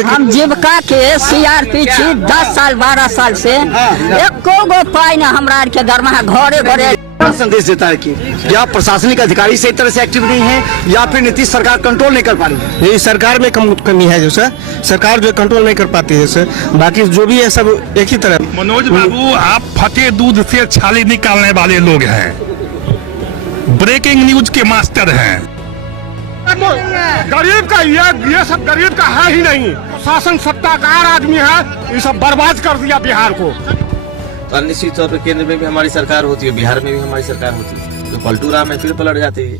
हम जीविका के सीआरपी छी 10 साल 12 साल से एको गो पाई न हमरा के दरमाहा घरे घरे। संदेश देता है कि या प्रशासनिक अधिकारी सही तरह से एक्टिव नहीं है या फिर नीतीश सरकार कंट्रोल नहीं कर पा रही है। ये सरकार में कमी है जो सर, सरकार जो कंट्रोल नहीं कर पाती है सर, बाकी जो भी है सब एक ही तरह। मनोज बाबू, आप फटे दूध से छाली निकालने वाले लोग हैं, ब्रेकिंग न्यूज के मास्टर हैं। गरीब का ये सब गरीब का है ही नहीं। शासन सत्ताकार आदमी है, ये सब बर्बाद कर दिया बिहार को। तो निश्चित तौर पर केंद्र में भी हमारी सरकार होती है, बिहार में भी हमारी सरकार होती है, तो पलटू राम है फिर पलट जाते हैं।